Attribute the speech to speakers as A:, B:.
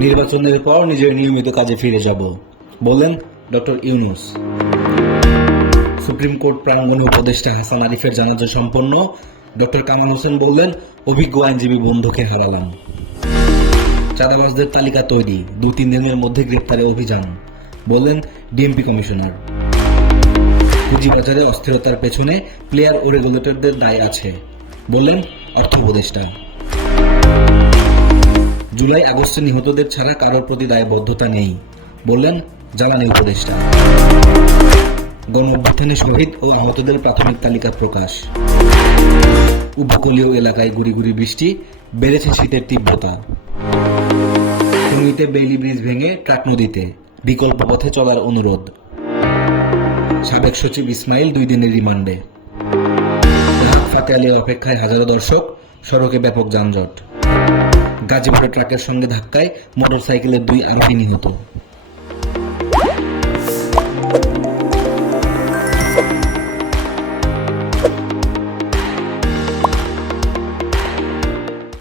A: নির্বাচনের পর নিজের নিয়মিত কাজে ফিরে যাব। বললেন ডক্টর ইউনুস। সুপ্রিম কোর্ট প্রাঙ্গণে উপদেষ্টা হাসান আরিফের জানাজা সম্পন্ন। ডক্টর কামাল হোসেন বললেন, অভিজ্ঞ আইনজীবী বন্ধুকে হারালাম। চাঁদাবাজদের তালিকা তৈরি দু তিন দিনের মধ্যে গ্রেপ্তারে অভিযান বললেন ডিএমপি কমিশনার। পুঁজিবাজারে অস্থিরতার পেছনে প্লেয়ার ও রেগুলেটরদের দায় আছে বললেন অর্থ উপদেষ্টা। জুলাই আগস্টে নিহতদের ছাড়া কারোর প্রতি দায়বদ্ধতা নেই, বললেন জ্বালানি উপদেষ্টা। গণ অভ্যুত্থানে শহীদ ও আহতদের প্রাথমিক তালিকা প্রকাশ। উপকূলীয় এলাকায় গুড়ি গুড়ি বৃষ্টি, বেড়েছে শীতের তীব্রতা। টঙ্গীতে বেইলি ব্রিজ ভেঙে ট্রাক নদীতে, বিকল্প পথে চলার অনুরোধ। সাবেক সচিব ইসমাইল দুই দিনের রিমান্ডে। ফাতে আলীর অপেক্ষায় হাজারো দর্শক, সড়কে ব্যাপক যানজট। গাজীপুরে ট্রাকের সঙ্গে ধাক্কায় মোটরসাইকেলের দুই আরোহী নিহত।